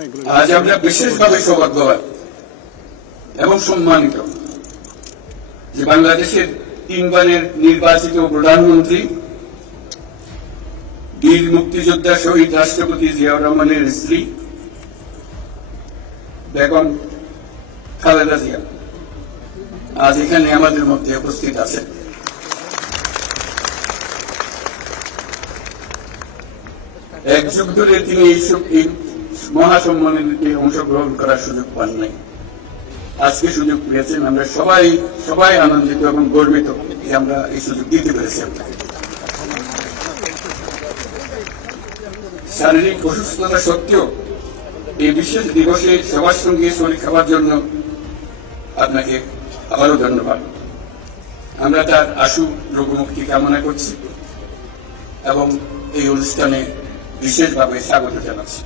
আজ আমরা বিশেষভাবে সৌভাগ্যবান এবং সম্মানিত যে বাংলাদেশের 3 বারের নির্বাচিত প্রধানমন্ত্রী বীর মুক্তিযোদ্ধা শহীদ রাষ্ট্রপতি জিয়াউর রহমানের স্ত্রী বেগম খালেদা জিয়া আজ এখানে আমাদের মধ্যে উপস্থিত আছেন। এক যুগ ধরে তিনি এই মহাসম্মেলনে অংশগ্রহণ করার সুযোগ পান নাই, আজকে সুযোগ পেয়েছেন। আমরা সবাই আনন্দিত এবং গর্বিত যে আমরা এই সুযোগ দিতে পেরেছি আপনাকে। শারীরিক অসুস্থতা সত্ত্বেও এই বিশেষ দিবসে সবার সঙ্গে শরীর খাওয়ার জন্য আপনাকে আবারও ধন্যবাদ। আমরা তার আশু রোগমুক্তি কামনা করছি এবং এই অনুষ্ঠানে বিশেষভাবে স্বাগত জানাচ্ছি।